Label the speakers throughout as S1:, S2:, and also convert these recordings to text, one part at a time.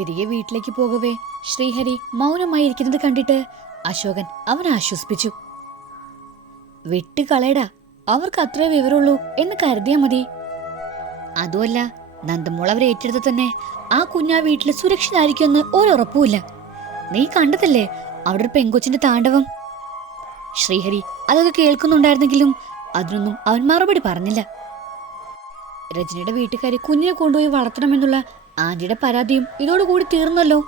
S1: തിരികെ വീട്ടിലേക്ക് പോകവേ. ശ്രീഹരി മൗനമായി ഇരിക്കുന്നത് കണ്ടിട്ട് അശോകൻ അവനെ ആശ്വസിപ്പിച്ചു. വിട്ടുകളയടാ അവർക്ക് അത്രേ വിവരമുള്ളൂ എന്ന് കരുതിയാ മതി. അതുമല്ല നന്ദമോൾ അവരെ ഏറ്റെടുത്ത് തന്നെ ആ കുഞ്ഞാ വീട്ടിൽ സുരക്ഷിതായിരിക്കുമെന്ന് ഒരുറപ്പുമില്ല. നീ കണ്ടതല്ലേ അവിടെ ഒരു പെങ്കൊച്ചിന്റെ താണ്ഡവം? ശ്രീഹരി അതൊക്കെ കേൾക്കുന്നുണ്ടായിരുന്നെങ്കിലും അതിനൊന്നും അവൻ മറുപടി പറഞ്ഞില്ല. രജനിയുടെ വീട്ടുകാരി കുഞ്ഞിനെ കൊണ്ടുപോയി വളർത്തണമെന്നുള്ള ആന്റിയുടെ പരാതിയും ഇതോടുകൂടി തീർന്നല്ലോ.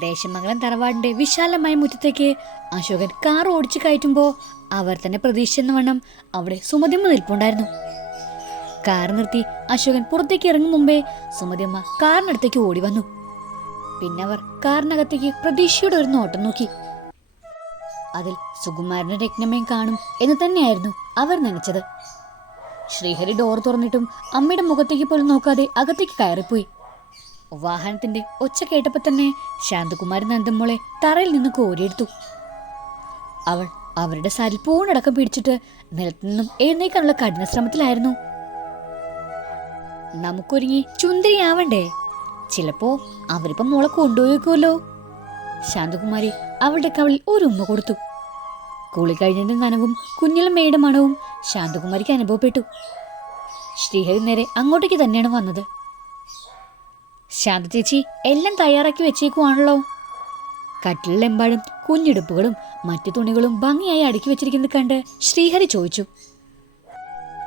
S1: ദേശമംഗലം തറവാടിന്റെ വിശാലമായ മുറ്റത്തേക്ക് അശോകൻ കാർ ഓടിച്ചു കയറ്റുമ്പോ അവർ തന്നെ പ്രതീക്ഷിച്ചെന്ന വണ്ണം അവിടെ സുമതിമ്മ നിൽപ്പുണ്ടായിരുന്നു. കാർ നിർത്തി അശോകൻ പുറത്തേക്ക് ഇറങ്ങും മുമ്പേ സുമതിമ്മ കാറിനടുത്തേക്ക് ഓടി വന്നു. പിന്നെ അവർ കാറിനകത്തേക്ക് പ്രതീക്ഷയുടെ ഒരു നോട്ടം നോക്കി. അതിൽ സുകുമാരനും രത്നമ്മയും കാണും എന്ന് തന്നെയായിരുന്നു അവർ നനച്ചത്. ശ്രീഹരി ഡോർ തുറന്നിട്ടും അമ്മയുടെ മുഖത്തേക്ക് പോലും നോക്കാതെ അകത്തേക്ക് കയറിപ്പോയി. വാഹനത്തിന്റെ ഒച്ച കേട്ടപ്പോൾ തന്നെ ശാന്തകുമാരി നന്ദമ്മോളെ തറയിൽ നിന്ന് കോരിയെടുത്തു. അവൾ അവരുടെ സാരിൽ പൂണടക്കം പിടിച്ചിട്ട് നിലത്തു നിന്നും എഴുന്നേക്കാനുള്ള കഠിന ശ്രമത്തിലായിരുന്നു നമുക്കൊരുങ്ങി ചുന്ദരിയാവണ്ടേ ചിലപ്പോ അവരിപ്പം മോളെ കൊണ്ടുപോയേക്കുമല്ലോ ശാന്തകുമാരി അവളുടെ കവളിൽ ഒരു ഉമ്മ കൊടുത്തു. കുളി കഴിഞ്ഞതിന്റെ നനവും കുഞ്ഞിലമ്മയുടെ മണവും ശാന്തകുമാരിക്ക് അനുഭവപ്പെട്ടു. ശ്രീഹരി നേരെ അങ്ങോട്ടേക്ക് തന്നെയാണ് വന്നത്. ശാന്ത ചേച്ചി എല്ലാം തയ്യാറാക്കി വെച്ചേക്കുവാണല്ലോ. കട്ടിലെമ്പാടും കുഞ്ഞിടുപ്പുകളും മറ്റു തുണികളും ഭംഗിയായി അടുക്കി വെച്ചിരിക്കുന്നത് കണ്ട് ശ്രീഹരി ചോദിച്ചു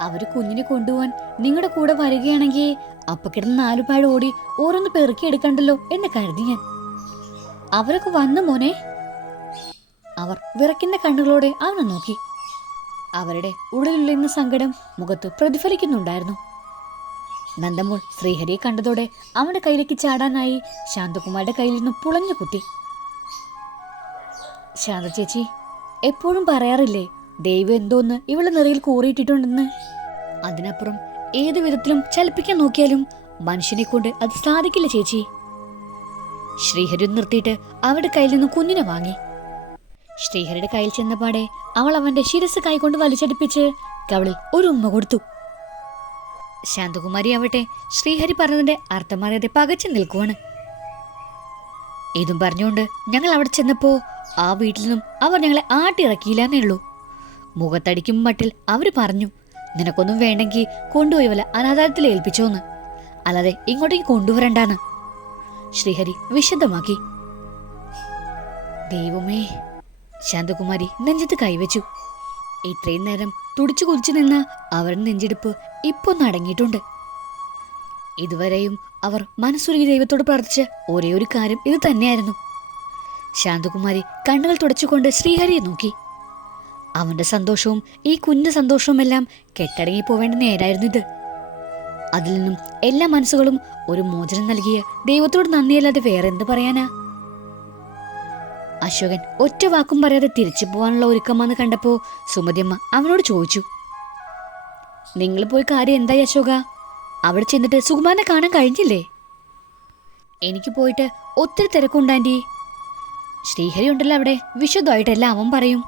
S1: അവർ കുഞ്ഞിനെ കൊണ്ടുപോവാൻ നിങ്ങളുടെ കൂടെ വരികയാണെങ്കിൽ അപ്പ കിടന്ന് നാലുപാട് ഓടി ഓരോന്ന് പെറുക്കി എടുക്കണ്ടല്ലോ എന്ന് കരുതി ഞാൻ. അവരൊക്കെ വന്നു മോനെ. അവർ വിറയ്ക്കുന്ന കണ്ണുകളോടെ അവനെ നോക്കി. അവരുടെ ഉള്ളിലുള്ള സങ്കടം മുഖത്ത് പ്രതിഫലിക്കുന്നുണ്ടായിരുന്നു. നന്ദമോൾ ശ്രീഹരിയെ കണ്ടതോടെ അവന്റെ കയ്യിലേക്ക് ചാടാനായി ശാന്തകുമാരുടെ കയ്യിൽ നിന്ന് പുളഞ്ഞു കുത്തി. ശാന്ത ചേച്ചി എപ്പോഴും പറയാറില്ലേ ദൈവം എന്തോന്ന് ഇവളെ നിറയിൽ കൂറിയിട്ടിട്ടുണ്ടെന്ന്? അതിനപ്പുറം ഏതു വിധത്തിലും ചലിപ്പിക്കാൻ നോക്കിയാലും മനുഷ്യനെ കൊണ്ട് അത് സാധിക്കില്ല ചേച്ചി. ശ്രീഹരി നിർത്തിയിട്ട് അവരുടെ കയ്യിൽ നിന്ന് കുഞ്ഞിനെ വാങ്ങി. ശ്രീഹരിയുടെ കയ്യിൽ ചെന്നപാടെ അവൾ അവന്റെ ശിരസ് കൈകൊണ്ട് വലിച്ചടിപ്പിച്ച് കവളിൽ ഒരു ഉമ്മ കൊടുത്തു. ശാന്തകുമാരി ആവട്ടെ ശ്രീഹരി പറഞ്ഞതിന്റെ അർത്ഥമറിയാതെ പകച്ചു നിൽക്കുവാണ്. ഇതും പറഞ്ഞുകൊണ്ട് ഞങ്ങൾ അവിടെ ചെന്നപ്പോ ആ വീട്ടിൽ നിന്നും അവർ ഞങ്ങളെ ആട്ടിറക്കിയില്ലെന്നേ ഉള്ളൂ. മുഖത്തടിക്കും മട്ടിൽ അവർ പറഞ്ഞു നിനക്കൊന്നും വേണ്ടെങ്കിൽ കൊണ്ടുപോയി വല്ല അനാഥാരത്തിൽ ഏൽപ്പിച്ചോന്ന്. അല്ലാതെ ഇങ്ങോട്ടേക്ക് കൊണ്ടുവരണ്ടാന്ന്. ശ്രീഹരി വിശദമാക്കി ദൈവമേ ശാന്തകുമാരി നെഞ്ചത്ത് കൈവച്ചു. ഇത്രയും നേരം തുടിച്ചു കുതിച്ചു നിന്ന അവരുടെ നെഞ്ചെടുപ്പ് ഇപ്പൊ നടങ്ങിയിട്ടുണ്ട്. ഇതുവരെയും അവർ മനസ്സുരുകി ദൈവത്തോട് പ്രാർത്ഥിച്ച ഒരേ ഒരു കാര്യം ഇത് തന്നെയായിരുന്നു. ശാന്തകുമാരി കണ്ണുകൾ തുടച്ചുകൊണ്ട് ശ്രീഹരിയെ നോക്കി. അവന്റെ സന്തോഷവും ഈ കുഞ്ഞു സന്തോഷവുമെല്ലാം കെട്ടടങ്ങി പോവേണ്ട നേരായിരുന്നു ഇത്. അതിൽ നിന്നും എല്ലാ മനസ്സുകളും ഒരു മോചനം നൽകിയ ദൈവത്തോട് നന്ദിയല്ലാതെ വേറെ എന്ത് പറയാനാ? അശോകൻ ഒറ്റ വാക്കും പറയാതെ തിരിച്ചു പോകാനുള്ള ഒരുക്കമാന്ന് കണ്ടപ്പോ സുമതിയമ്മ അവനോട് ചോദിച്ചു. നിങ്ങൾ പോയി കാര്യം എന്തായി അശോക? അവിടെ ചെന്നിട്ട് സുകുമാരനെ കാണാൻ കഴിഞ്ഞില്ലേ? എനിക്ക് പോയിട്ട് ഒത്തിരി തിരക്കുണ്ടാന്റി ശ്രീഹരി ഉണ്ടല്ലോ അവിടെ. വിശുദ്ധമായിട്ടല്ല അവൻ പറയും.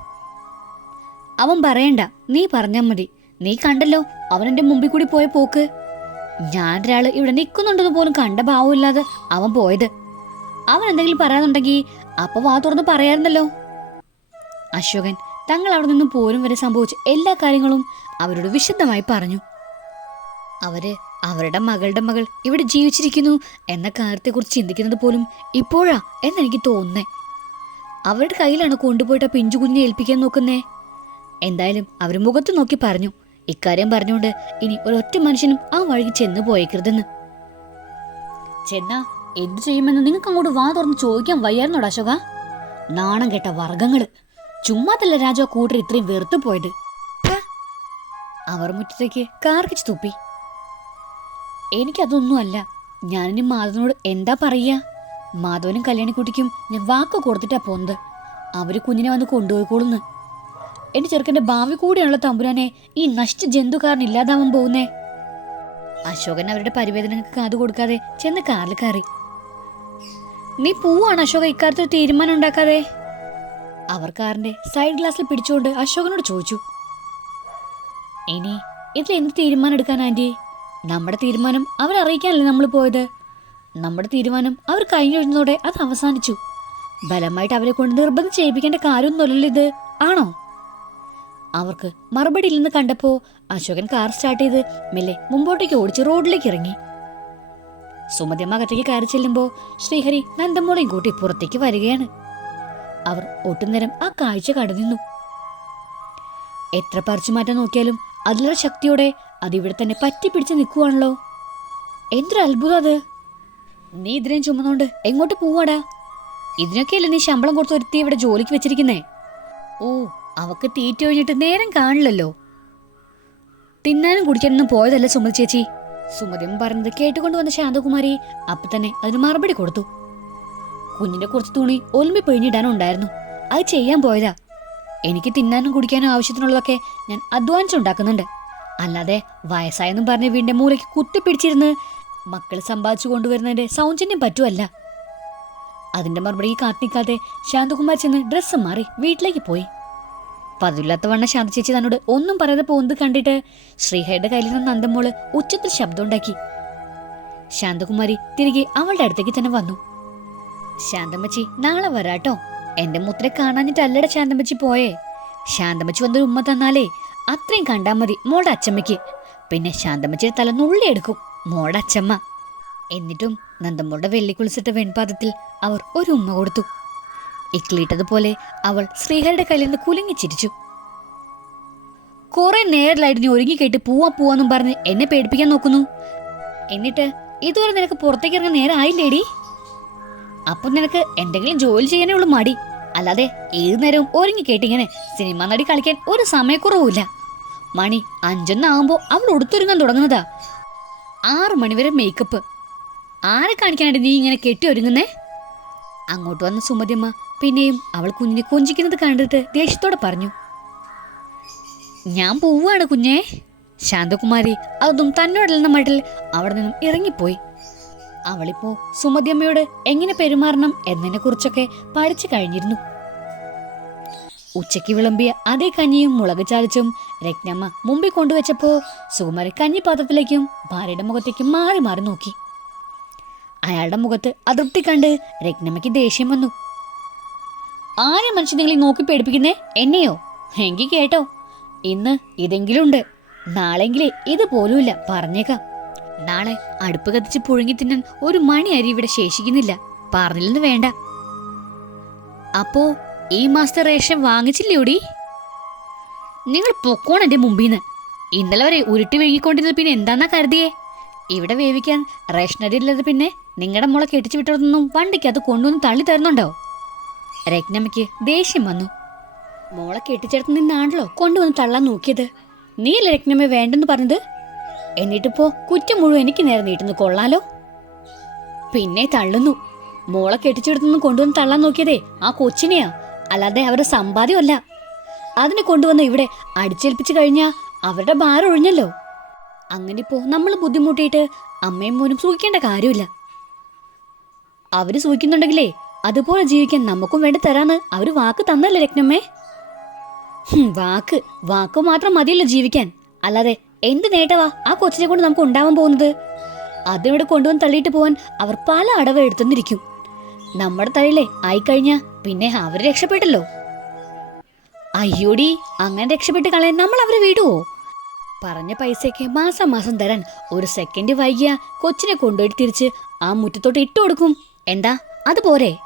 S1: അവൻ പറയണ്ട. നീ പറഞ്ഞാൽ മതി. നീ കണ്ടല്ലോ അവൻ എന്റെ മുമ്പിൽ കൂടി പോയ പോക്ക്. ഞാൻ ഒരാൾ ഇവിടെ നിൽക്കുന്നുണ്ടെന്ന് പോലും കണ്ട ഭാവമില്ലാതെ അവൻ പോയത്. അവൻ എന്തെങ്കിലും പറയാനുണ്ടെങ്കിൽ അപ്പൊ വാ തുറന്ന് പറയാറുണ്ടല്ലോ. അശോകൻ തങ്ങൾ അവിടെ നിന്നും പോരും വരെ സംഭവിച്ച എല്ലാ കാര്യങ്ങളും അവരോട് വിശദമായി പറഞ്ഞു. അവർ അവരുടെ മകളുടെ മകൾ ഇവിടെ ജീവിച്ചിരിക്കുന്നു എന്ന കാര്യത്തെക്കുറിച്ച് ചിന്തിക്കുന്നത് പോലും ഇപ്പോഴാ എന്നെനിക്ക് തോന്നുന്നേ. അവരുടെ കയ്യിലാണ് കൊണ്ടുപോയിട്ട് ആ പിഞ്ചു കുഞ്ഞിനെ ഏൽപ്പിക്കാൻ നോക്കുന്നേ. എന്തായാലും അവർ മുഖത്ത് നോക്കി പറഞ്ഞു. ഇക്കാര്യം പറഞ്ഞുകൊണ്ട് ഇനി ഒരൊറ്റ മനുഷ്യനും ആ വഴിക്ക് ചെന്ന് പോയേക്കരുതെന്ന്. ചെന്നാ എന്തു ചെയ്യുമെന്ന് നിങ്ങൾക്ക് അങ്ങോട്ട് വാ തുറന്ന് ചോദിക്കാൻ വയ്യായിരുന്നോടാ അശോക? നാണം കേട്ട വർഗങ്ങൾ ചുമ്മാത്തല്ല രാജോ കൂട്ടർ ഇത്രയും വെറുത്തു പോയത്. അവർ മുറ്റത്തേക്ക് കാർക്കിച്ച് തുപ്പി. എനിക്കതൊന്നുമല്ല ഞാനിനി മാധവനോട് എന്താ പറയുക മാധവനും കല്യാണിക്കുട്ടിക്കും ഞാൻ വാക്ക് കൊടുത്തിട്ടാ പോന്നത്. അവർ കുഞ്ഞിനെ വന്ന് കൊണ്ടുപോയിക്കോളുന്ന്. എന്റെ ചെറുക്കന്റെ ഭാവി കൂടെയുള്ള തമ്പുരാനെ ഈ നശിച്ച ജന്തു കാരണം ഇല്ലാതാവാൻ പോകുന്നേ. അശോകൻ അവരുടെ പരിവേദനങ്ങൾക്ക് കാതു കൊടുക്കാതെ ചെന്ന് കാറിൽ കയറി. നീ പോവാണ് അശോക ഇക്കാര്യത്തിൽ തീരുമാനം ഉണ്ടാക്കാതെ. അവർ കാറിന്റെ സൈഡ് ഗ്ലാസ്സിൽ പിടിച്ചുകൊണ്ട് അശോകനോട് ചോദിച്ചു. ഇനി ഇതിൽ എന്ത് തീരുമാനം എടുക്കാൻ ആന്റി? നമ്മുടെ തീരുമാനം അവരറിയിക്കാനല്ലേ നമ്മൾ പോയത്? നമ്മുടെ തീരുമാനം അവർ കഴിഞ്ഞൊഴിഞ്ഞതോടെ അത് അവസാനിച്ചു. ബലമായിട്ട് അവരെ കൊണ്ട് നിർബന്ധം ചെയ്യിപ്പിക്കേണ്ട കാര്യമൊന്നുമല്ലല്ലോ ഇത് ആണോ? അവർക്ക് മറുപടി ഇല്ലെന്ന് കണ്ടപ്പോ അശോകൻ കാർ സ്റ്റാർട്ട് ചെയ്ത് മെല്ലെ മുമ്പോട്ടേക്ക് ഓടിച്ച് റോഡിലേക്ക് ഇറങ്ങി. സുമതിയമ്മ അകത്തേക്ക് കയറി ചെല്ലുമ്പോൾ ശ്രീഹരി നന്ദമോളെയും കൂട്ടി പുറത്തേക്ക് വരികയാണ്. അവർ ഒട്ടുനേരം ആ കാഴ്ച കടന്നു എത്ര പറിച്ചു മാറ്റാൻ നോക്കിയാലും അതിലേറെ ശക്തിയോടെ അതിവിടെ തന്നെ പറ്റി പിടിച്ച് നിൽക്കുവാണല്ലോ. എന്തൊരു അത്ഭുതം അത്. നീ ഇതിനെയും ചുമന്നുകൊണ്ട് എങ്ങോട്ട് പോവാടാ? ഇതിനൊക്കെയല്ലേ നീ ശമ്പളം കൊടുത്ത് ഒരുത്തി ഇവിടെ ജോലിക്ക് വെച്ചിരിക്കുന്നേ? ഓ അവക്ക് തീറ്റ കഴിഞ്ഞിട്ട് നേരം കാണില്ലല്ലോ. തിന്നാനും കുടിക്കാനൊന്നും പോയതല്ല സുമതി ചേച്ചി? സുമതിയും പറഞ്ഞത് കേട്ടുകൊണ്ട് വന്ന ശാന്തകുമാരി അപ്പൊ തന്നെ അതിന് മറുപടി കൊടുത്തു. കുഞ്ഞിന്റെ കുറച്ച് തുണി ഒലുമ്പി പിഴിഞ്ഞിടാനുണ്ടായിരുന്നു. അത് ചെയ്യാൻ പോയതാ. എനിക്ക് തിന്നാനും കുടിക്കാനും ആവശ്യത്തിനുള്ളതൊക്കെ ഞാൻ അധ്വാനിച്ചുണ്ടാക്കുന്നുണ്ട്. അല്ലാതെ വയസ്സായെന്നും പറഞ്ഞ് വീടിന്റെ മൂലയ്ക്ക് കുത്തിപ്പിടിച്ചിരുന്ന് മക്കൾ സമ്പാദിച്ചു കൊണ്ടുവരുന്നതിന്റെ സൗജന്യം പറ്റുമല്ല. അതിന്റെ മറുപടി കാത്തിക്കാതെ ശാന്തകുമാർ ചെന്ന് ഡ്രസ്സ് മാറി വീട്ടിലേക്ക് പോയി. പതിവില്ലാത്ത വണ്ണ ശാന്ത ചേച്ചി തന്നോട് ഒന്നും പറയാതെ പോകുന്നത് കണ്ടിട്ട് ശ്രീഹയുടെ കയ്യിൽ നിന്ന് നന്ദമോൾ ഉച്ചത്തിൽ ശബ്ദമുണ്ടാക്കി ശാന്തകുമാരി തിരികെ അവളുടെ അടുത്തേക്ക് തന്നെ വന്നു. ശാന്തമ്മച്ചി നാളെ വരാട്ടോ. എന്റെ മുത്തരെ കാണാഞ്ഞിട്ടല്ലട ശാന്തമ്മച്ചി പോയേ. ശാന്തമ്മച്ചി വന്നൊരു ഉമ്മ തന്നാലേ അത്രയും കണ്ടാ മതി മോളുടെ അച്ചമ്മയ്ക്ക്. പിന്നെ ശാന്തമ്മച്ചിയുടെ തല നുള്ളിയെടുക്കും മോളുടെ അച്ചമ്മ. എന്നിട്ടും നന്ദമ്മോളുടെ വെള്ളിക്കുളിച്ചിട്ട വെൺപാദത്തിൽ അവർ ഒരു ഉമ്മ കൊടുത്തു. ഇക്ലിട്ടതുപോലെ അവൾ ശ്രീഹരിയുടെ കയ്യിൽ നിന്ന് കുലുങ്ങി ചിരിച്ചു. കുറെ നേരിലായിട്ട് നീ ഒരുങ്ങി കേട്ട് പോവാ പോവാന്നും പറഞ്ഞ് എന്നെ പേടിപ്പിക്കാൻ നോക്കുന്നു. എന്നിട്ട് ഇതുവരെ നിനക്ക് പുറത്തേക്ക് ഇറങ്ങാൻ നേരം ആയില്ലേടി? അപ്പൊ നിനക്ക് എന്തെങ്കിലും ജോലി ചെയ്യാനേ ഉള്ളൂ മടി. അല്ലാതെ ഏത് നേരവും ഒരുങ്ങി കേട്ടിങ്ങനെ സിനിമ നടി കളിക്കാൻ ഒരു സമയക്കുറവുമില്ല. മണി അഞ്ചൊന്നാവുമ്പോ അവൾ ഉടുത്തൊരുങ്ങാൻ തുടങ്ങുന്നതാ. ആറു മണിവരെ മേക്കപ്പ് ആരെ കാണിക്കാനായിട്ട് നീ ഇങ്ങനെ കെട്ടി ഒരുങ്ങുന്നേ? അങ്ങോട്ട് വന്ന സുമതിയമ്മ പിന്നെയും അവൾ കുഞ്ഞിനെ കൊഞ്ചിക്കുന്നത് കണ്ടിട്ട് ദേഷ്യത്തോടെ പറഞ്ഞു ഞാൻ പോവുകയാണ് കുഞ്ഞേ. ശാന്തകുമാരി അതൊന്നും തന്നോടല്ലെന്ന മട്ടിൽ അവിടെ നിന്നും ഇറങ്ങിപ്പോയി. അവളിപ്പോ സുമതിയമ്മയോട് എങ്ങനെ പെരുമാറണം എന്നതിനെ കുറിച്ചൊക്കെ പഠിച്ചു കഴിഞ്ഞിരുന്നു. ഉച്ചയ്ക്ക് വിളമ്പിയ അതേ കഞ്ഞിയും മുളക് ചാലിച്ചും രത്നമ്മ മുമ്പിൽ കൊണ്ടുവച്ചപ്പോ സുകുമാരി കഞ്ഞിപ്പാത്രത്തിലേക്കും ഭാര്യയുടെ മുഖത്തേക്കും മാറി മാറി നോക്കി. അയാളുടെ മുഖത്ത് അതൃപ്തി കണ്ട് രത്നമ്മയ്ക്ക് ദേഷ്യം വന്നു. ആരെ മനുഷ്യൻ നിങ്ങളെ നോക്കി പേടിപ്പിക്കുന്നേ? എന്നെയോ? എങ്കി കേട്ടോ. ഇന്ന് ഇതെങ്കിലും ഉണ്ട് നാളെങ്കിലേ ഇത് പോലുമില്ല. പറഞ്ഞേക്കാം. നാളെ അടുപ്പ് കത്തിച്ച് പുഴുങ്ങി തിന്നാൻ ഒരു മണി അരി ഇവിടെ ശേഷിക്കുന്നില്ല. പറഞ്ഞില്ലെന്ന് വേണ്ട. അപ്പോ ഈ മാസത്തെ റേഷൻ വാങ്ങിച്ചില്ലേടി? നിങ്ങൾ പൊക്കോൺ എന്റെ മുമ്പിന്ന്. ഇന്നലെ വരെ ഉരുട്ടി വിഴുങ്ങിക്കൊണ്ടിരുന്നത് പിന്നെ എന്താന്നാ കരുതിയേ? ഇവിടെ വേവിക്കാൻ റേഷൻ അരി ഇല്ലാതെ പിന്നെ നിങ്ങളുടെ മോളെ കെട്ടിച്ചു വിട്ടതൊന്നും വണ്ടിക്ക് അത് കൊണ്ടുവന്ന് തള്ളി തരുന്നുണ്ടോ? രജ്ഞമ്മയ്ക്ക് ദേഷ്യം വന്നു. മോളെ കെട്ടിച്ചെടുത്ത് നിന്നാണല്ലോ കൊണ്ടുവന്ന് തള്ളാൻ നോക്കിയത്. നീയല്ലേ രജ്ഞമ്മ വേണ്ടെന്ന് പറഞ്ഞത്? എന്നിട്ടിപ്പോ കുറ്റം മുഴുവൻ എനിക്ക് നേരെ നീട്ടുന്നു കൊള്ളാലോ? പിന്നെ തള്ളുന്നു. മോളെ കെട്ടിച്ചെടുത്തുനിന്ന് കൊണ്ടുവന്ന് തള്ളാൻ നോക്കിയതേ ആ കൊച്ചിനെയാ. അല്ലാതെ അവരുടെ സമ്പാദ്യമല്ല. അതിനെ കൊണ്ടുവന്ന് ഇവിടെ അടിച്ചേൽപ്പിച്ചു കഴിഞ്ഞാ അവരുടെ ഭാരം ഒഴിഞ്ഞല്ലോ. അങ്ങനെ ഇപ്പോ നമ്മൾ ബുദ്ധിമുട്ടിയിട്ട് അമ്മയും മോനും സൂക്ഷിക്കേണ്ട കാര്യമില്ല. അവർ സൂഹിക്കുന്നുണ്ടെങ്കിലേ അതുപോലെ ജീവിക്കാൻ നമുക്കും വേണ്ടി തരാന്ന് അവർ വാക്ക് തന്നല്ലേ രത്നമ്മേ? വാക്ക്. വാക്ക് മാത്രം മതിയല്ലോ ജീവിക്കാൻ. അല്ലാതെ എന്ത് നേട്ടവാ ആ കൊച്ചിനെ കൊണ്ട് നമുക്ക് ഉണ്ടാവാൻ പോകുന്നത്? അതിവിടെ കൊണ്ടുവന്ന് തള്ളിയിട്ട് പോവാൻ അവർ പല അടവ് എടുത്തുന്നിരിക്കും. നമ്മുടെ തലയിലെ ആയിക്കഴിഞ്ഞാ പിന്നെ അവർ രക്ഷപ്പെട്ടല്ലോ. അയ്യോടി അങ്ങനെ രക്ഷപ്പെട്ട് കളയാൻ നമ്മൾ അവരെ വിടുവോ? പറഞ്ഞ പൈസയ്ക്ക് മാസം മാസം തരാൻ ഒരു സെക്കൻഡ് വൈകിയ കൊച്ചിനെ കൊണ്ടുപോയി തിരിച്ച് ആ മുറ്റത്തോട്ട് ഇട്ടു കൊടുക്കും. എന്താ? അത് പോരെ.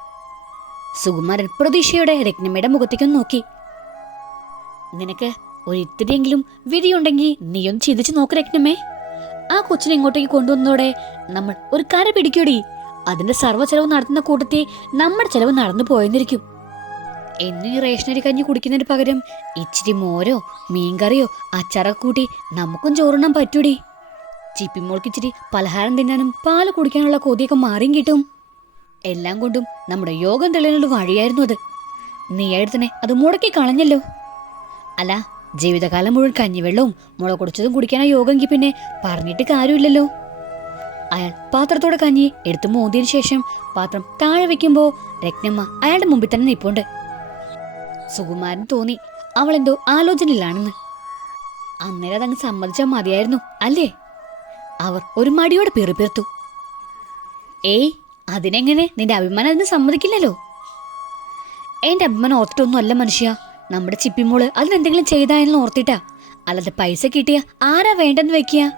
S1: സുകുമാരൻ പ്രതീക്ഷയുടെ രത്നമ്മയുടെ മുഖത്തേക്കൊന്ന് നോക്കി. നിനക്ക് ഒരിത്തിരിയെങ്കിലും വിധിയുണ്ടെങ്കിൽ നീയൊന്ന് ചിന്തിച്ചു നോക്ക് രത്നമ്മേ. ആ കൊച്ചിനെ ഇങ്ങോട്ടേക്ക് കൊണ്ടുവന്നതോടെ നമ്മൾ ഒരു കര പിടിക്കൂടി. അതിന്റെ സർവ ചെലവ് നടത്തുന്ന കൂട്ടത്തെ നമ്മുടെ ചെലവ് നടന്നു പോയെന്നിരിക്കും. എന്നും ഈ റേഷനരി കഞ്ഞി കുടിക്കുന്നതിന് പകരം ഇച്ചിരി മോരോ മീൻകറിയോ അച്ചാറൊക്കെ കൂട്ടി നമുക്കും ചോറുണ്ണാൻ പറ്റൂടി. ചിപ്പിമോൾക്ക് ഇച്ചിരി പലഹാരം തിന്നാനും പാൽ കുടിക്കാനുള്ള കൊതിയൊക്കെ മാറിയും കിട്ടും. എല്ലാം കൊണ്ടും നമ്മുടെ യോഗം തെളിയാനുള്ള വഴിയായിരുന്നു അത്. നീ നീയായിട്ട് അത് മുടക്കി കളഞ്ഞല്ലോ. അല്ല ജീവിതകാലം മുഴുവൻ കഞ്ഞിവെള്ളവും മുളക് കുടിച്ചതും കുടിക്കാനാ യോഗമെങ്കിൽ പിന്നെ പറഞ്ഞിട്ട് കാര്യമില്ലല്ലോ. അയാൾ പാത്രത്തോടെ കഞ്ഞി എടുത്തു മോന്തിയതിനു ശേഷം പാത്രം താഴെ വെക്കുമ്പോൾ രത്നമ്മ അയാളുടെ മുമ്പിൽ തന്നെ നിപ്പുണ്ട്. സുകുമാരൻ തോന്നി അവൾ എന്തോ ആലോചനയിലാണെന്ന്. അന്നേരം അതങ്ങ് സമ്മതിച്ചാൽ മതിയായിരുന്നു അല്ലേ? അവർ ഒരു മടിയോടെ പിറുപിറുത്തു. ഏയ് അതിനെങ്ങനെ? നിന്റെ അഭിമാനം അതിന് സമ്മതിക്കില്ലല്ലോ. എന്റെ അഭിമാനം ഓർത്തിട്ടൊന്നും അല്ല മനുഷ്യ. നമ്മുടെ ചിപ്പിമോൾ അതിനെന്തെങ്കിലും ചെയ്തായെന്ന് ഓർത്തിട്ടാ. അല്ലാതെ പൈസ കിട്ടിയ ആരാ വേണ്ടെന്ന് വെക്കിയ?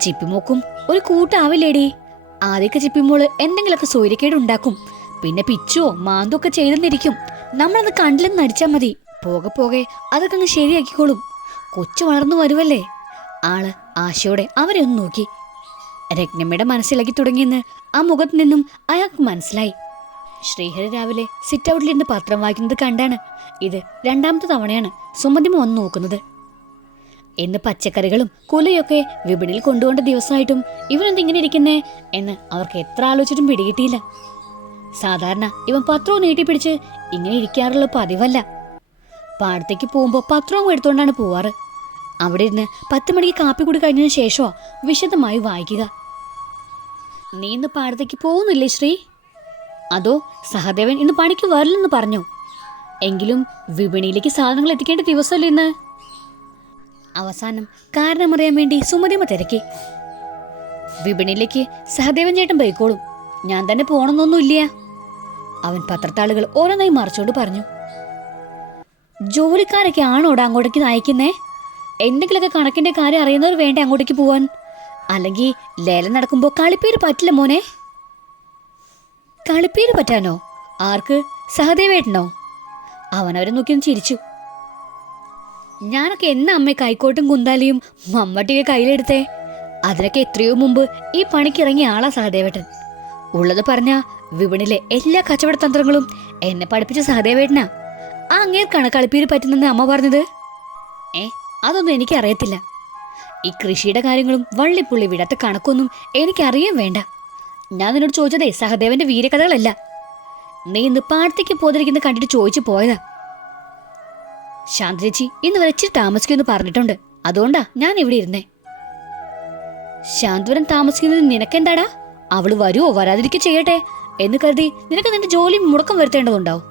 S1: ചിപ്പിമോക്കും ഒരു കൂട്ടാവില്ലേടി. ആദ്യമൊക്കെ ചിപ്പിമോൾ എന്തെങ്കിലുമൊക്കെ സൂര്യക്കേട് ഉണ്ടാക്കും. പിന്നെ പിച്ചോ മാന്തോ ഒക്കെ ചെയ്തെന്നിരിക്കും. നമ്മളത് കണ്ടില്ലെന്ന് നടിച്ചാൽ മതി. പോകെ പോകെ അതൊക്കെ അങ്ങ് ശരിയാക്കിക്കോളും. കൊച്ചു വളർന്നു വരുവല്ലേ? ആൾ ആശയോടെ അവരെ ഒന്ന് നോക്കി. രത്നമ്മയുടെ മനസ്സിലാക്കി തുടങ്ങിയെന്ന് ആ മുഖത്ത് നിന്നും അയാൾക്ക് മനസ്സിലായി. ശ്രീഹരി രാവിലെ സിറ്റ് ഔട്ടിലിരുന്ന് പത്രം വായിക്കുന്നത് കണ്ടാണ്. ഇത് രണ്ടാമത്തെ തവണയാണ് സുമതി വന്ന് നോക്കുന്നത്. എന്ന് പച്ചക്കറികളും കുലയൊക്കെ വിപണിയിൽ കൊണ്ടുപോകേണ്ട ദിവസമായിട്ടും ഇവനെന്തിങ്ങനെ ഇരിക്കുന്നേ എന്ന് അവർക്ക് എത്ര ആലോചിച്ചിട്ടും പിടികിട്ടിയില്ല. സാധാരണ ഇവൻ പത്രവും നീട്ടിപ്പിടിച്ച് ഇങ്ങനെ ഇരിക്കാറുള്ള പതിവല്ല. പാടത്തേക്ക് പോകുമ്പോൾ പത്രവും എടുത്തുകൊണ്ടാണ് പോവാറ്. അവിടെ ഇരുന്ന് പത്ത് മണിക്ക് കാപ്പി കൂടി കഴിഞ്ഞതിന് ശേഷമോ വിശദമായി വായിക്കുക. നീ ഇന്ന് പാടത്തേക്ക് പോകുന്നില്ലേ ശ്രീ? അതോ സഹദേവൻ ഇന്ന് പണിക്ക് വരില്ലെന്ന് പറഞ്ഞു. എങ്കിലും വിപണിയിലേക്ക് സാധനങ്ങൾ എത്തിക്കേണ്ട ദിവസമല്ലേ ഇന്ന്? അവസാനം കാരണമറിയാൻ വേണ്ടി സുമതിമ തിരക്കി. വിപണിയിലേക്ക് സഹദേവൻ ചേട്ടൻ പോയിക്കോളും. ഞാൻ തന്നെ പോകണമെന്നൊന്നുമില്ല. അവൻ പത്രത്താളുകൾ ഓരോന്നായി മറിച്ചോണ്ട് പറഞ്ഞു. ജോലിക്കാരൊക്കെ ആണോടാ അങ്ങോട്ടേക്ക് അയക്കുന്നേ എന്തെങ്കിലുമൊക്കെ കണക്കിന്റെ കാര്യം അറിയുന്നവർ വേണ്ട അങ്ങോട്ടേക്ക് പോവാൻ? അല്ലെങ്കിൽ ലേലം നടക്കുമ്പോൾ കളിപ്പേര് പറ്റില്ല മോനെ. കളിപ്പേര് പറ്റാനോ? ആർക്ക്? സഹദേവേട്ടനോ? അവനവരെ നോക്കി ചിരിച്ചു. ഞാനൊക്കെ എന്നാ അമ്മ കൈക്കോട്ടും കുന്താലിയും മമ്മട്ടിയൊക്കെ കയ്യിലെടുത്തേ? അതിനൊക്കെ എത്രയോ മുമ്പ് ഈ പണിക്ക് ഇറങ്ങിയ ആളാ സഹദേവേട്ടൻ. ഉള്ളത് പറഞ്ഞ വിപണിയിലെ എല്ലാ കച്ചവട തന്ത്രങ്ങളും എന്നെ പഠിപ്പിച്ച സഹദേവേട്ടനാ. ആ അങ്ങേർക്കാണ് കളിപ്പീര് പറ്റുന്നെന്ന് അമ്മ പറഞ്ഞത്. ഏ അതൊന്നും എനിക്കറിയത്തില്ല. ഈ കൃഷിയുടെ കാര്യങ്ങളും വള്ളിപ്പുള്ളി വിടാത്ത കണക്കൊന്നും എനിക്കറിയാൻ വേണ്ട. ഞാൻ നിന്നോട് ചോദിച്ചതേ സഹദേവന്റെ വീരകഥകളല്ല. നീ ഇന്ന് പാടത്തേക്ക് പോതിരിക്കുന്ന കണ്ടിട്ട് ചോദിച്ചു പോയതാ. ശാന്തചേച്ചി ഇന്ന് വരെ ഇച്ചിരി താമസിക്കുമെന്ന് പറഞ്ഞിട്ടുണ്ട്. അതുകൊണ്ടാ ഞാൻ ഇവിടെ ഇരുന്നേ. ശാന്തവരൻ താമസിക്കുന്നത് നിനക്കെന്താടാ? അവൾ വരുവോ? വരാതിരിക്കുക ചെയ്യട്ടെ. എന്ന് കരുതി നിനക്ക് നിന്റെ ജോലി മുടക്കം വരുത്തേണ്ടതുണ്ടാവും.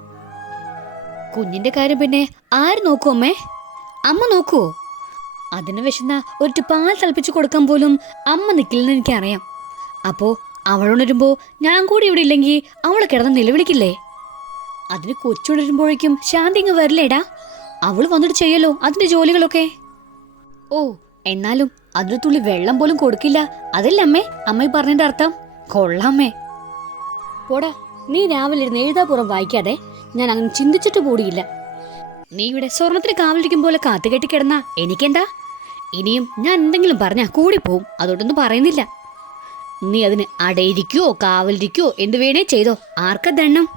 S1: കുഞ്ഞിന്റെ കാര്യം പിന്നെ ആര് നോക്കൂ അമ്മേ? അമ്മ നോക്കുവോ? അതിന് വിശന്ന ഒരു പാൽ തിളപ്പിച്ചു കൊടുക്കാൻ പോലും അമ്മ നിൽക്കില്ലെന്ന് എനിക്കറിയാം. അപ്പോ അവളുണരുമ്പോ ഞാൻ കൂടി ഇവിടെ ഇല്ലെങ്കിൽ അവൾ കിടന്ന് നിലവിളിക്കില്ലേ? അതിന് കൊച്ചുണരുമ്പോഴേക്കും ശാന്തി ഇങ്ങ് വരില്ലേടാ? അവൾ വന്നിട്ട് ചെയ്യല്ലോ അതിന്റെ ജോലികളൊക്കെ. ഓ എന്നാലും അതിന് തുള്ളി വെള്ളം പോലും കൊടുക്കില്ല. അതല്ല അമ്മേ? അമ്മ പറഞ്ഞതിന്റെ അർത്ഥം? കൊള്ളാമേ പോടാ നീ രാവിലെ ഇരുന്ന് എഴുതാപുറം വായിക്കാതെ. ഞാൻ അങ്ങനെ ചിന്തിച്ചിട്ട് കൂടിയില്ല. നീ ഇവിടെ സ്വർണത്തിന് കാവലിരിക്കും പോലെ കാത്തുകെട്ടി കിടന്ന. എനിക്കെന്താ? ഇനിയും ഞാൻ എന്തെങ്കിലും പറഞ്ഞാ കൂടി പോവും. അതുകൊണ്ടൊന്നും പറയുന്നില്ല. നീ അതിന് അടയിരിക്കോ കാവലിരിക്കോ എന്ത് വേണേ ചെയ്തോ. ആർക്കാ ദണ്ണം?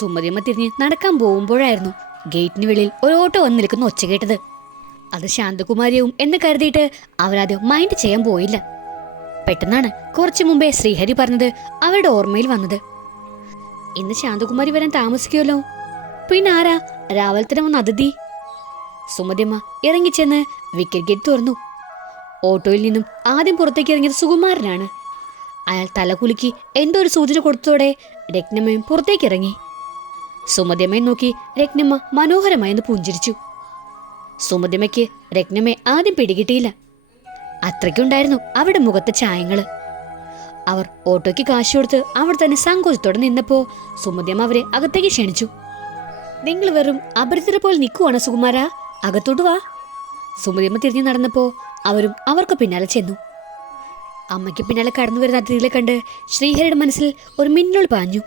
S1: സുമതിയമ്മ തിരിഞ്ഞ് നടക്കാൻ പോകുമ്പോഴായിരുന്നു ഗേറ്റിന് വെളിയിൽ ഒരു ഓട്ടോ വന്ന് നിൽക്കുന്ന ഒച്ച കേട്ടത്. അത് ശാന്തകുമാരിയും എന്ന് കരുതിയിട്ട് അവരാദ്യം മൈൻഡ് ചെയ്യാൻ പോയില്ല. പെട്ടെന്നാണ് കുറച്ചു മുമ്പേ ശ്രീഹരി പറഞ്ഞത് അവരുടെ ഓർമ്മയിൽ വന്നത്. ഇന്ന് ശാന്തകുമാരി വരാൻ താമസിക്കുമല്ലോ. പിന്നെ ആരാ? രാവിലെ തന്നെ വന്ന അതിഥി? സുമതിയമ്മ ഇറങ്ങിച്ചെന്ന് വിക്കറ്റ് ഗേറ്റ് തുറന്നു. ഓട്ടോയിൽ നിന്നും ആദ്യം പുറത്തേക്ക് ഇറങ്ങിയത് സുകുമാരനാണ്. അയാൾ തലകുലുക്കി എന്തോ ഒരു സൂചന കൊടുത്തതോടെ രത്നമ്മയും പുറത്തേക്ക് ഇറങ്ങി. സുമതിയമ്മയെ നോക്കി രത്നമ്മ മനോഹരമായെന്ന് പുഞ്ചിരിച്ചു. സുമതിയമ്മയ്ക്ക് രത്നമ്മയെ ആദ്യം പിടികിട്ടിയില്ല. അത്രയ്ക്കുണ്ടായിരുന്നു അവിടെ മുഖത്തെ ചായങ്ങൾ. അവർ ഓട്ടോയ്ക്ക് കാശ് കൊടുത്ത് അവിടെ തന്നെ സങ്കോചത്തോടെ നിന്നപ്പോ സുമതിയമ്മ അവരെ അകത്തേക്ക് ക്ഷണിച്ചു. നിങ്ങൾ വെറും അപരിചിതരെ പോലെ നിൽക്കുവാണ് സുകുമാര? അകത്തോട്ട് വാ. സുമതിയമ്മ തിരിഞ്ഞു നടന്നപ്പോ അവരും അവർക്ക് പിന്നാലെ ചെന്നു. അമ്മയ്ക്ക് പിന്നാലെ കടന്നു വരുന്ന അതിഥികളെ കണ്ട് ശ്രീഹരിയുടെ മനസ്സിൽ ഒരു മിന്നൽ പാഞ്ഞു.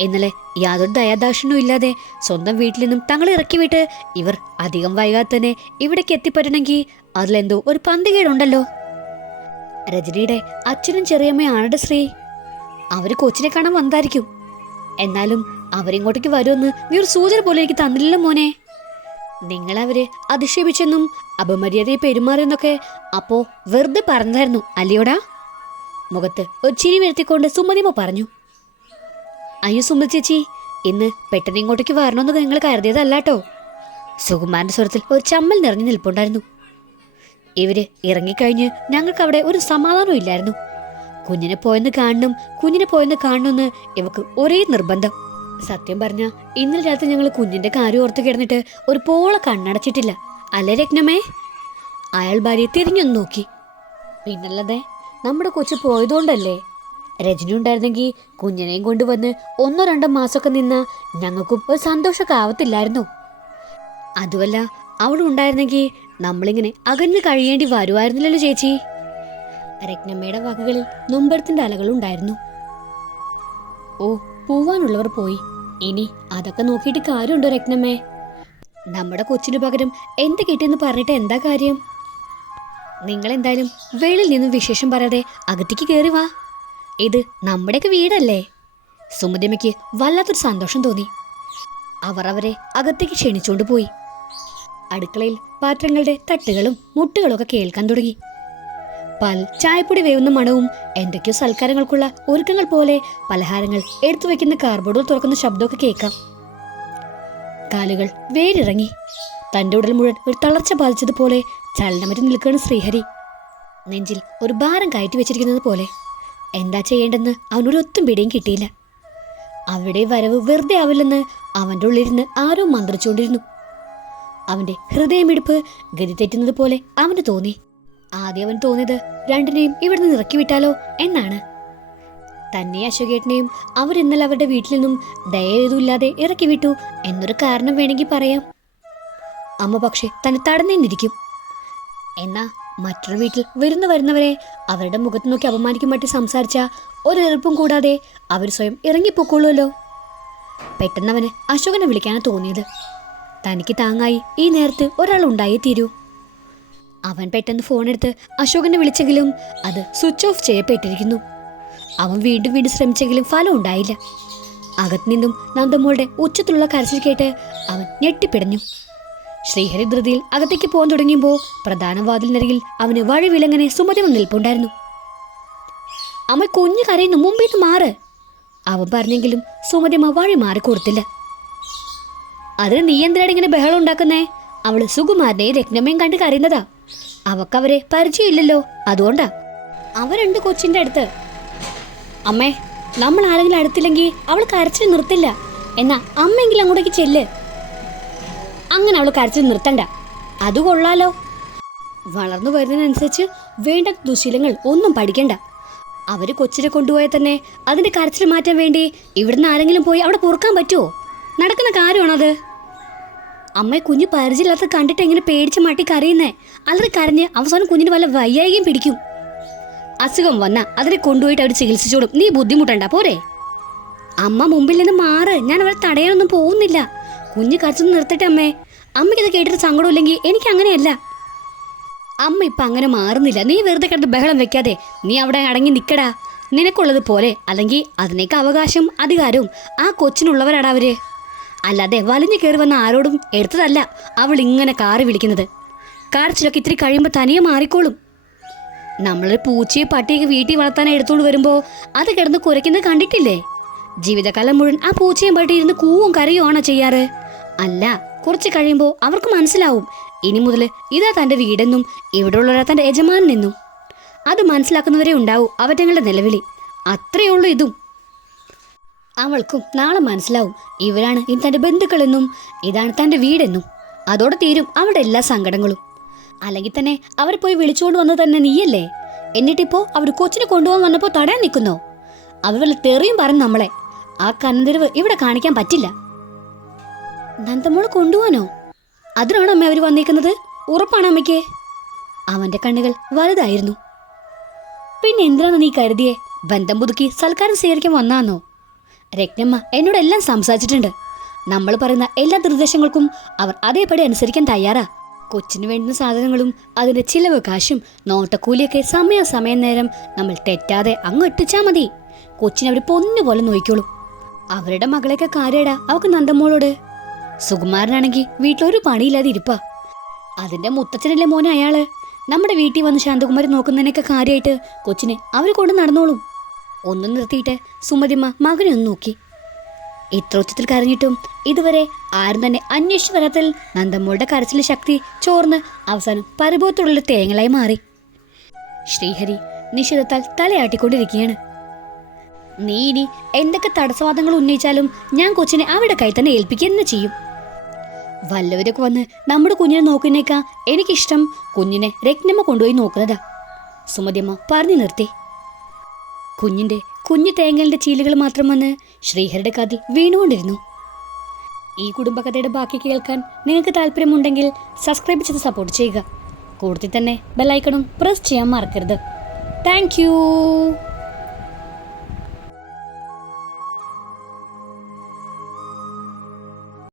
S1: ഇന്നലെ യാതൊരു ദയാദാക്ഷിണ്യവും ഇല്ലാതെ സ്വന്തം വീട്ടിൽ നിന്നും തങ്ങളെ ഇറക്കി വിട്ട് ഇവർ അധികം വൈകാതെ തന്നെ ഇവിടേക്ക് എത്തിപ്പറ്റണമെങ്കിൽ അതിലെന്തോ ഒരു പന്തികേടുണ്ടല്ലോ. രജനിയുടെ അച്ഛനും ചെറിയമ്മയും ആരുടെ ശ്രീ. അവർ കൊച്ചിനെ കാണാൻ വന്നായിരിക്കും എന്നാലും അവരിങ്ങോട്ടേക്ക് വരുമെന്ന് നീ ഒരു സൂചന പോലെ എനിക്ക് തന്നില്ലല്ലോ മോനെ. നിങ്ങളവരെ അധിക്ഷേപിച്ചെന്നും അപമര്യാദയെ പെരുമാറിയെന്നൊക്കെ അപ്പോ വെറുതെ പറഞ്ഞായിരുന്നു അല്ലയോടാ? മുഖത്ത് ഒരു ചിരി വീഴ്ത്തിക്കൊണ്ട് സുമതിമ പറഞ്ഞു. അയ്യോ സുമതി ചേച്ചി ഇന്ന് പെട്ടെന്ന് ഇങ്ങോട്ടേക്ക് വരണമെന്ന് നിങ്ങൾ കരുതിയതല്ലാട്ടോ? സുകുമാരന്റെ സ്വരത്തിൽ ഒരു ചമ്മൽ നിറഞ്ഞു നിൽപ്പുണ്ടായിരുന്നു. ഇവർ ഇറങ്ങിക്കഴിഞ്ഞ് ഞങ്ങൾക്ക് അവിടെ ഒരു സമാധാനവും ഇല്ലായിരുന്നു. കുഞ്ഞിനെ പോയെന്ന് കാണണം കുഞ്ഞിനെ പോയെന്ന് കാണണമെന്ന് ഇവക്ക് ഒരേ നിർബന്ധം. സത്യം പറഞ്ഞ ഇന്നലെ രാത്രി ഞങ്ങൾ കുഞ്ഞിന്റെ കാര്യം ഓർത്ത് കിടന്നിട്ട് ഒരു പോള കണ്ണടച്ചിട്ടില്ല. അല്ലേ രത്നമേ? അയാൾ ഭാര്യയെ തിരിഞ്ഞൊന്ന് നോക്കി. പിന്നല്ലാതെ നമ്മുടെ കൊച്ചു പോയതുകൊണ്ടല്ലേ? രജനി ഉണ്ടായിരുന്നെങ്കിൽ കുഞ്ഞിനെയും കൊണ്ടുവന്ന് ഒന്നോ രണ്ടോ മാസമൊക്കെ നിന്ന് ഒരു സന്തോഷമൊക്കെ ആവത്തില്ലായിരുന്നു. അതുമല്ല അവളുണ്ടായിരുന്നെങ്കിൽ നമ്മളിങ്ങനെ അകന്ന് കഴിയേണ്ടി വരുമായിരുന്നില്ലല്ലോ ചേച്ചി. രത്നമ്മയുടെ വാക്കുകളിൽ നൊമ്പരത്തിന്റെ അലകളുണ്ടായിരുന്നു ഓ പോവാനുള്ളവർ പോയി. ഇനി അതൊക്കെ നോക്കിയിട്ട് കാര്യമുണ്ടോ രത്നമ്മേ? നമ്മുടെ കൊച്ചിനു പകരം എന്ത് കിട്ടിയെന്ന് പറഞ്ഞിട്ട് എന്താ കാര്യം? നിങ്ങൾ എന്തായാലും വെളിയിൽ നിന്നും വിശേഷം പറയാതെ അകത്തേക്ക് കയറി വാ. ഇത് നമ്മുടെയൊക്കെ വീടല്ലേ? സുമതിയമ്മയ്ക്ക് വല്ലാത്തൊരു സന്തോഷം തോന്നി. അവർ അവരെ അകത്തേക്ക് ക്ഷണിച്ചുകൊണ്ട് പോയി. അടുക്കളയിൽ പാത്രങ്ങളുടെ തട്ടുകളും മുട്ടുകളൊക്കെ കേൾക്കാൻ തുടങ്ങി. പാൽ ചായപ്പൊടി വേവുന്ന മണവും എന്തൊക്കെയോ സൽക്കാരങ്ങൾക്കുള്ള ഒരുക്കങ്ങൾ പോലെ പലഹാരങ്ങൾ എടുത്തു വെക്കുന്ന കാർബോർഡുകൾ തുറക്കുന്ന ശബ്ദമൊക്കെ കേൾക്കാം. കാലുകൾ വേരിറങ്ങി. തന്റെ ഉടൽ മുഴുവൻ ഒരു തളർച്ച ബാധിച്ചതുപോലെ ചലനമറ്റ് നിൽക്കുകയാണ് ശ്രീഹരി. നെഞ്ചിൽ ഒരു ഭാരം കയറ്റി വെച്ചിരിക്കുന്നത് പോലെ. എന്താ ചെയ്യേണ്ടെന്ന് അവനൊരു ഒത്തും പിടിയും കിട്ടിയില്ല. അവിടെ വരവ് വെറുതെ ആവില്ലെന്ന് അവന്റെ ഉള്ളിരുന്ന് ആരോ മന്ത്രിച്ചുകൊണ്ടിരുന്നു. അവന്റെ ഹൃദയമിടിപ്പ് ഗതി തെറ്റുന്നത് പോലെ അവന് തോന്നി. ആദ്യം അവൻ തോന്നിയത് രണ്ടിനെയും ഇവിടുന്ന് ഇറക്കി വിട്ടാലോ എന്നാണ്. തന്നെ അശോകേട്ടനെയും അവരിന്നലെ അവരുടെ വീട്ടിൽ നിന്നും ദയൊന്നുമില്ലാതെ ഇറക്കി വിട്ടു എന്നൊരു കാരണം വേണമെങ്കിൽ പറയാം. അമ്മ പക്ഷേ തന്നെ തടഞ്ഞിരിക്കും. എന്നാ മറ്റൊരു വീട്ടിൽ വരുന്ന വരുന്നവരെ അവരുടെ മുഖത്ത് നോക്കി അപമാനിക്കും മറ്റി സംസാരിച്ച ഒരു എളുപ്പം കൂടാതെ അവർ സ്വയം ഇറങ്ങിപ്പോക്കോളുമല്ലോ പെട്ടെന്നവന് അശോകനെ വിളിക്കാനാണ് തോന്നിയത്. തനിക്ക് താങ്ങായി ഈ നേരത്ത് ഒരാൾ ഉണ്ടായേ തീരൂ അവൻ പെട്ടെന്ന് ഫോൺ ഫോണെടുത്ത് അശോകനെ വിളിച്ചെങ്കിലും അത് സ്വിച്ച് ഓഫ് ചെയ്യപ്പെട്ടിരിക്കുന്നു. അവൻ വീണ്ടും വീണ്ടും ശ്രമിച്ചെങ്കിലും ഫലം ഉണ്ടായില്ല. അകത്തു നിന്നും നന്ദമ്മളുടെ ഉച്ചത്തിലുള്ള കരച്ചിൽ കേട്ട് അവൻ ഞെട്ടിപ്പിടഞ്ഞു. ശ്രീഹരി ധൃതിയിൽ അകത്തേക്ക് പോകാൻ തുടങ്ങിയപ്പോൾ പ്രധാന വാതിലിനരികിൽ അവന് വഴി വിലങ്ങനെ സുമതിമ നിൽപ്പുണ്ടായിരുന്നു. അമ്മ കുഞ്ഞു കരയുന്നു മുമ്പിൽ നിന്ന് മാറ് അവൻ പറഞ്ഞെങ്കിലും സുമതിമ വഴി മാറിക്കൊടുത്തില്ല. അതിന് നീ എന്തിനാണ് ഇങ്ങനെ ബഹളം ഉണ്ടാക്കുന്നേ? അവൾ സുകുമാരനെയും രത്നമ്മയും കണ്ട് കരയുന്നതാ. അവക്കവരെ പരിചയമില്ലല്ലോ. അതുകൊണ്ടാ. അവരുണ്ട് കൊച്ചിന്റെ അടുത്ത്. അമ്മേ നമ്മൾ ആരെങ്കിലും അടുത്തില്ലെങ്കിൽ അവൾ കരച്ചിൽ നിർത്തില്ല. എന്നാ അമ്മെങ്കിലും അങ്ങോട്ടേക്ക് ചെല്ല്. അങ്ങനെ അവൾ കരച്ചിൽ നിർത്തണ്ട. അത് കൊള്ളാലോ. വളർന്നു വരുന്നതിനനുസരിച്ച് വേണ്ട ദുശീലങ്ങൾ ഒന്നും പഠിക്കണ്ട. അവർ കൊച്ചിനെ കൊണ്ടുപോയാൽ തന്നെ അതിന്റെ കരച്ചിൽ മാറ്റാൻ വേണ്ടി ഇവിടുന്ന് ആരെങ്കിലും പോയി അവിടെ പൊറുക്കാൻ പറ്റുമോ നടക്കുന്ന കാര്യമാണത്. അമ്മയെ കുഞ്ഞ് പരിചയമില്ലാത്ത കണ്ടിട്ട് എങ്ങനെ പേടിച്ച് മാട്ടി കരയുന്നേ. അല്ലറി കരഞ്ഞ് അവസാനം കുഞ്ഞിന് വല്ല വയ്യായികയും പിടിക്കും. അസുഖം വന്ന അതിനെ കൊണ്ടുപോയിട്ട് അവർ ചികിത്സിച്ചോളും. നീ ബുദ്ധിമുട്ടണ്ട പോരെ. അമ്മ മുമ്പിൽ നിന്ന് മാറ്. ഞാൻ അവളെ തടയാനൊന്നും പോകുന്നില്ല. കുഞ്ഞ് കരച്ചു നിർത്തട്ടെ അമ്മേ. അമ്മയ്ക്ക് ഇത് കേട്ടിട്ട് സങ്കടമില്ലെങ്കിൽ എനിക്ക് അങ്ങനെയല്ല. അമ്മ ഇപ്പൊ അങ്ങനെ മാറുന്നില്ല. നീ വെറുതെ കിടന്ന് ബഹളം വെക്കാതെ നീ അവിടെ അടങ്ങി നിൽക്കടാ നിനക്കുള്ളത് പോലെ അല്ലെങ്കിൽ അതിനേക്ക് അവകാശം അധികാരവും ആ കൊച്ചിനുള്ളവരാടാ അവർ. അല്ലാതെ വലിഞ്ഞു കയറി വന്ന ആരോടും എടുത്തതല്ല അവൾ ഇങ്ങനെ കാറി വിളിക്കുന്നത്. കാർച്ചിലൊക്കെ ഇത്തിരി കഴിയുമ്പോൾ തനിയെ മാറിക്കോളും. നമ്മളൊരു പൂച്ചയെ പട്ടിയൊക്കെ വീട്ടിൽ വളർത്താൻ എടുത്തോണ്ട് വരുമ്പോൾ അത് കിടന്ന് കുരയ്ക്കുന്നത് കണ്ടിട്ടില്ലേ? ജീവിതകാലം മുഴുവൻ ആ പൂച്ചയും പട്ടി ഇരുന്ന് കൂവും കരയുവാണോ ചെയ്യാറ്? അല്ല കുറച്ച് കഴിയുമ്പോൾ അവർക്ക് മനസ്സിലാവും. ഇനി മുതൽ ഇതാ തന്റെ വീടെന്നും ഇവിടെയുള്ളവരാ തന്റെ യജമാനെന്നും അത് മനസ്സിലാക്കുന്നവരെ ഉണ്ടാവും അവറ്റങ്ങളുടെ നിലവിളി. അത്രയേ ഉള്ളൂ ഇതും. അവൾക്കും നാളെ മനസ്സിലാവും. ഇവരാണ് ഇനി തന്റെ ബന്ധുക്കളെന്നും ഇതാണ് തന്റെ വീടെന്നും. അതോടെ തീരും അവളുടെ എല്ലാ സങ്കടങ്ങളും. അല്ലെങ്കിൽ തന്നെ അവർ പോയി വിളിച്ചുകൊണ്ട് വന്നത് തന്നെ നീയല്ലേ? എന്നിട്ടിപ്പോ അവർ കൊച്ചിനെ കൊണ്ടുപോകാൻ വന്നപ്പോൾ തടയാൻ നിൽക്കുന്നോ? അവർ വല്ല തെറിയും പറഞ്ഞു നമ്മളെ. ആ കണ്ണന്തിരിവ് ഇവിടെ കാണിക്കാൻ പറ്റില്ല. നന്ദമോൾ കൊണ്ടുപോകാനോ? അതിനാണോ അമ്മ അവർ വന്നിരിക്കുന്നത് ഉറപ്പാണ് അമ്മയ്ക്ക്. അവന്റെ കണ്ണുകൾ വലുതായിരുന്നു. പിന്നെ എന്തിനാണ് നീ കരുതിയേ? ബന്ധം പുതുക്കി സൽക്കാരം സ്വീകരിക്കാൻ വന്നാന്നോ? രത്നമ്മ എന്നോടെല്ലാം സംസാരിച്ചിട്ടുണ്ട്. നമ്മൾ പറയുന്ന എല്ലാ നിർദ്ദേശങ്ങൾക്കും അവർ അതേപടി അനുസരിക്കാൻ തയ്യാറാ. കൊച്ചിന് വേണ്ടുന്ന സാധനങ്ങളും അതിന്റെ ചിലവ് കാശും നോട്ടക്കൂലിയൊക്കെ സമയാസമയം നേരം നമ്മൾ തെറ്റാതെ അങ്ങ് എത്തിച്ചാൽ മതി. കൊച്ചിനെ അവർ പൊന്നുപോലെ നോയിക്കോളും. അവരുടെ മകളെയൊക്കെ കാര്യടാ അവക്ക് നന്ദമ്മോളോട്. സുകുമാരനാണെങ്കിൽ വീട്ടിലൊരു പണിയില്ലാതെ ഇരിപ്പാ. അതിന്റെ മുത്തച്ഛനല്ലേ മോനെ അയാൾ? നമ്മുടെ വീട്ടിൽ വന്ന് ശാന്തകുമാരി നോക്കുന്നതിനൊക്കെ കാര്യമായിട്ട് കൊച്ചിനെ അവർ കൊണ്ട് നടന്നോളും. ഒന്ന് നിർത്തിയിട്ട് സുമതിമ്മ മകനെ ഒന്ന് നോക്കി. ഇത്ര ഉച്ചത്തിൽ കരഞ്ഞിട്ടും ഇതുവരെ ആരും തന്നെ അന്വേഷിച്ചു വരാത്തിൽ നന്ദമ്മളുടെ കരച്ചിലെ ശക്തി ചോർന്ന് അവസാനം പരിഭവത്തോടുള്ള തേങ്ങളായി മാറി. ശ്രീഹരി നിഷിതത്താൽ തലയാട്ടിക്കൊണ്ടിരിക്കുകയാണ്. നീ ഇനി എന്തൊക്കെ തടസ്സവാദങ്ങൾ ഉന്നയിച്ചാലും ഞാൻ കൊച്ചിനെ അവിടെ കൈ തന്നെ ഏൽപ്പിക്കുക തന്നെ ചെയ്യും. വല്ലവരൊക്കെ വന്ന് നമ്മുടെ കുഞ്ഞിനെ നോക്കുന്നേക്കാ എനിക്കിഷ്ടം കുഞ്ഞിനെ രത്നമ്മ കൊണ്ടുപോയി നോക്കുന്നതാ. സുമതിയമ്മ പറഞ്ഞു നിർത്തി. കുഞ്ഞിന്റെ കുഞ്ഞു തേങ്ങലിന്റെ ചീലുകൾ മാത്രം വന്ന് ശ്രീഹരിയുടെ കാതിൽ വീണുകൊണ്ടിരുന്നു. ഈ കുടുംബകഥയുടെ ബാക്കി കേൾക്കാൻ നിങ്ങൾക്ക് താല്പര്യമുണ്ടെങ്കിൽ സബ്സ്ക്രൈബ് ചെയ്ത് സപ്പോർട്ട് ചെയ്യുക. കൂടുതൽ തന്നെ ബെല്ലൈക്കണും പ്രസ് ചെയ്യാൻ മറക്കരുത്. താങ്ക്